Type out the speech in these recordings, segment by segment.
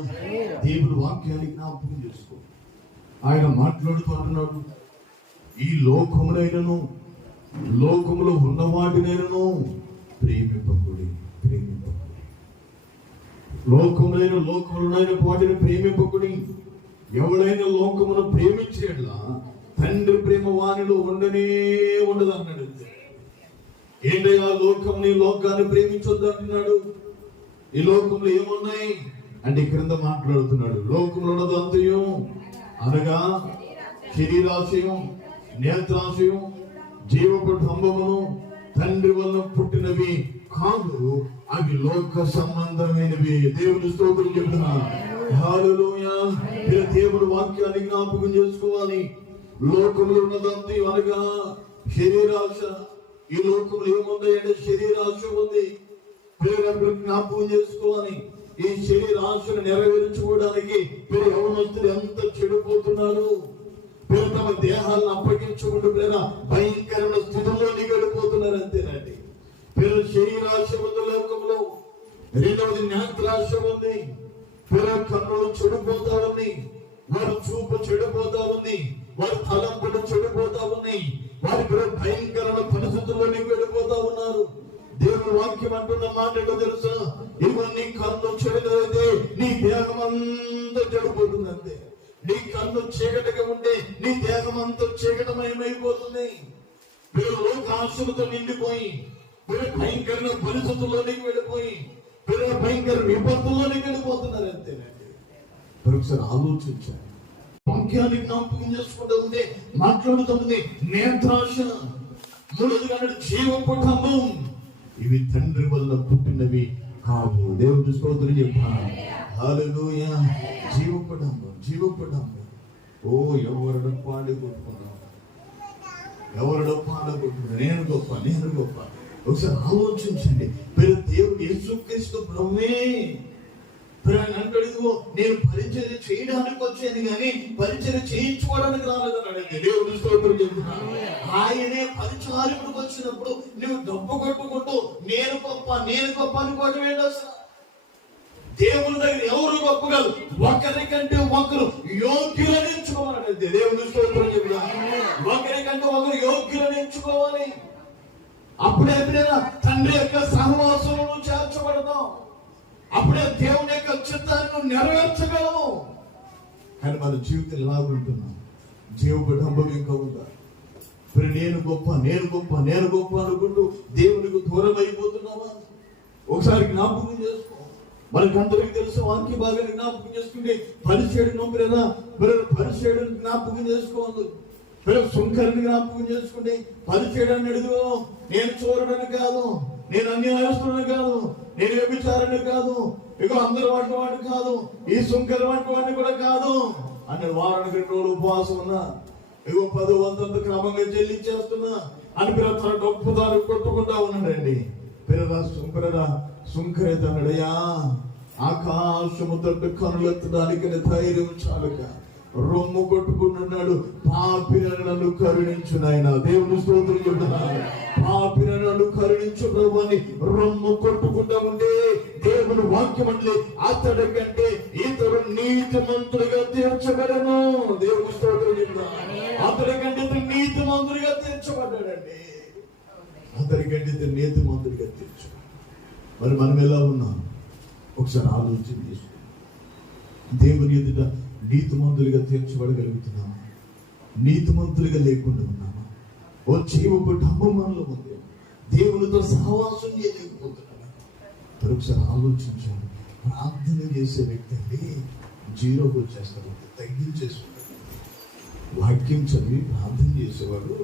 దేవుడు వాక్యాన్ని జ్ఞాపకం చేసుకో. ఆయన మాట్లాడుతూ అంటున్నాడు, ఈ లోకములైనను లోకములో ఉన్న వాటినైనను ప్రేమింపకుడి. లోకములైన వాటిని ప్రేమింపకుడి. ఎవడైనా లోకమును ప్రేమించేట్లా తండ్రి ప్రేమ వానిలో ఉండనే ఉండదు అన్నాడు. ఏంటయ్యా లోకాన్ని ప్రేమించొద్దు అంటున్నాడు? ఈ లోకంలో ఏమున్నాయి అంటే క్రింద మాట్లాడుతున్నాడు, లోకంలో ఉన్నదంతయు అనగా శరీరాశయం, నేత్రాశయం, జీవపు డంబమును తండ్రి వల్ల పుట్టినవి కాదు, అవి లోక సంబంధమైనవి. దేవుని స్తోత్రం చెప్తున్నా. హల్లెలూయా. దేవుడు వాక్యాన్ని జ్ఞాపకం చేసుకోవాలి. లోకంలో ఉన్నదంతయు అనగా శరీరాశ. ఈ లోకంలో ఏముందంటే శరీరాశ ఉంది. పిల్లలందరూ జ్ఞాపకం చేసుకోవాలి. ఈ శరీరాశను నెరవేర్చుకోవడానికి మీరు యవనస్తులు ఎంత చెడిపోతున్నారు. మీరు తమ దేహాలను అప్పగించుకుంటూ పిల్లల భయంకరమైన స్థితిలోని వెళ్ళిపోతున్నారు. అంతేనండి. పిల్లల శరీరాశ ఉంది లోకంలో. రెండవది నేత్రాశ ఉంది. పిల్లల కన్నులు చెడిపోతా ఉంది, వారి చూపు చెడిపోతా ఉంది, వారి తలంపులు చెడిపోతా ఉన్నాయి, వారి భయంకరమైన పరిస్థితుల్లోని వెళ్ళిపోతా ఉన్నారు. దేవుని వాక్యం అంటున్న మాట ఏంటో తెలుసా? ఇవన్నీ కన్ను చెడుదైతే నీ దేహం అంతా చెడిపోతుంది. అంతే. నీ కన్ను చీకటిగా ఉంటే నీ దేహం అంతా చీకటమయమైపోతుంది. మీరు లోకాశలతో నిండిపోయి, మీరు భయంకరమైన పరిస్థితుల్లోనికి వెళ్ళిపోయి, మీరు భయంకర విపత్తుల్లోనికి వెళ్ళిపోతున్నారు. అంతేనండి. ఒకసారి ఆలోచించాలి. వాక్యాన్ని జ్ఞాపకం చేసుకుంటూ ఉంటే మాట్లాడుతుంది నేత్రాశ. మూడోదిగా జీవపు డంబం. ఇవి తండ్రి వల్ల పుట్టినవి కావు. దేవుడు స్తోత్రం చెప్పాలి. హల్లెలూయా. జీవపు డంబం. ఓ ఎవరు పాడి కొట్టుకున్నావు, నేను గొప్ప. ఒకసారి ఆలోచించండి. దేవుడు యేసుక్రీస్తు ప్రభువే అంటాడు, నేను పరిచర్య చేయడానికి వచ్చాను కానీ పరిచర్య చేయించుకోవడానికి రాలేదన్నాడు. దేవుడు స్తోత్రం చెప్తున్నాను. ఆయనే పరిచారకుడికి వచ్చినప్పుడు నువ్వు డబ్బు కొట్టుకుంటూ నేను గొప్ప అనుకోవడం ఏంటి అసలు? దేవుని దగ్గర ఎవరు గొప్ప కాదు, ఒకరికంటే ఒకరు యోగ్యులను ఎంచుకోవాలంటే. దేవుని స్తోత్రం చెప్తున్నాను. ఒకరికంటే ఒకరు యోగ్యులను ఎంచుకోవాలి. అప్పుడే తండ్రి యొక్క సహవాసంలో చేర్చబడతాం. అప్పుడే దేవుని యొక్క చిత్తాన్ని నెరవేర్చగలము. కానీ మన జీవితం ఎలా ఉంటున్నాం? జీవపు డంబం ఇంకా ఉందా? నేను గొప్ప అనుకుంటూ దేవునికి దూరం అయిపోతున్నావా? ఒకసారి జ్ఞాపకం చేసుకో. మనకందరికి తెలుసు. వాక్య భాగాన్ని జ్ఞాపకం చేసుకుంటే పరిచయుడు జ్ఞాపకం చేసుకోవద్దు. సుంకరిని జ్ఞాపకం చేసుకుంటే పరిచయుడు అడుగు. నేను చూడడానికి కాదు, నేను అన్యాయస్తుడని కాదు, నేను వ్యభిచారాన్ని కాదు, ఇక అందరూ వాటి కాదు, ఈ సుంకర వాటిని కూడా కాదు అని వారానికి 2 రోజులు ఉపవాసం ఉన్నా, ఇగో 10 వంతంత క్రమంగా చెల్లించేస్తున్నా అని తన డబ్బు దారి కొట్టుకుంటా ఉన్నాడండి. సుంకరేతనుడయా ఆకాశము తట్టు కనులెత్తడానికి ధైర్యం చాలుక రొమ్ము కొట్టుకున్నాడు. పాపిని నన్ను కరుణించు నాయన. దేవుని స్తోత్రం చెప్తున్నాను. పాపిని నన్ను కరుణించు ప్రభు అని రొమ్ము కొట్టుకుంటా ఉంటే దేవుని వాక్యం అంటే అతడి కంటే ఇతడు నీతిమంతుడిగా తీర్చబడను. దేవుని స్తోత్రం చెప్తున్నాను. అతడి కంటే ఇతడు నీతిమంతుడిగా తీర్చబడ్డాడండి. మరి మనం ఎలా ఉన్నాం? ఒకసారి ఆలోచన చేసుకో. దేవుని ఎదుట నీతిమంతులుగా తీర్చబడగలుగుతున్నామా? నీతిమంతులుగా లేకుండా ఉన్నామా? ఓ జీవపు డంబం మనలో ఉంది. దేవునితో సహవాసం చేయలేకపోతున్నామా? ఒకసారి ఆలోచించాలి. ప్రార్థన చేసే వ్యక్తి అండి 0కి వచ్చేస్తారు, తగ్గించేసుకుంటారు. వాక్యం చదివి ప్రార్థన చేసేవాడు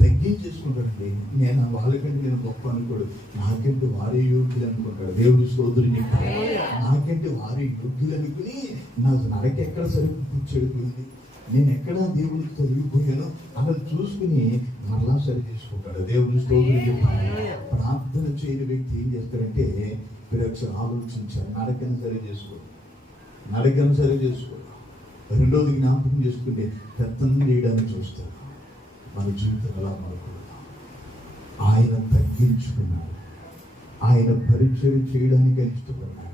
తగ్గించేసుకుంటాడండి. నేను వాళ్ళకంటే నేను గొప్ప అనుకోడు, నాకంటే వారే యోగ్యులు అనుకుంటాడు. దేవుడు స్తోత్రం చెప్పాడు. నాకంటే వారే యోగ్యులు అనుకుని నాకు నరకెక్కడ చెడిపోయింది, నేను ఎక్కడ దేవునికి తొలగిపోయాను అలా చూసుకుని మరలా సరి చేసుకుంటాడు. దేవుని స్తోత్రం చెప్పాడు. ప్రార్థన చేయని వ్యక్తి ఏం చేస్తాడంటే మీరు ఒకసారి ఆలోచించాలి. నడకను సరి చేసుకో. రెండోది జ్ఞాపకం చేసుకుంటే పెత్తనం చేయడానికి చూస్తాడు. మన జీవితం ఎలా మారుకుంటాం? ఆయన తగ్గించుకున్నాడు. ఆయన పరిచయం చేయడానికి ఇష్టపడ్డాడు.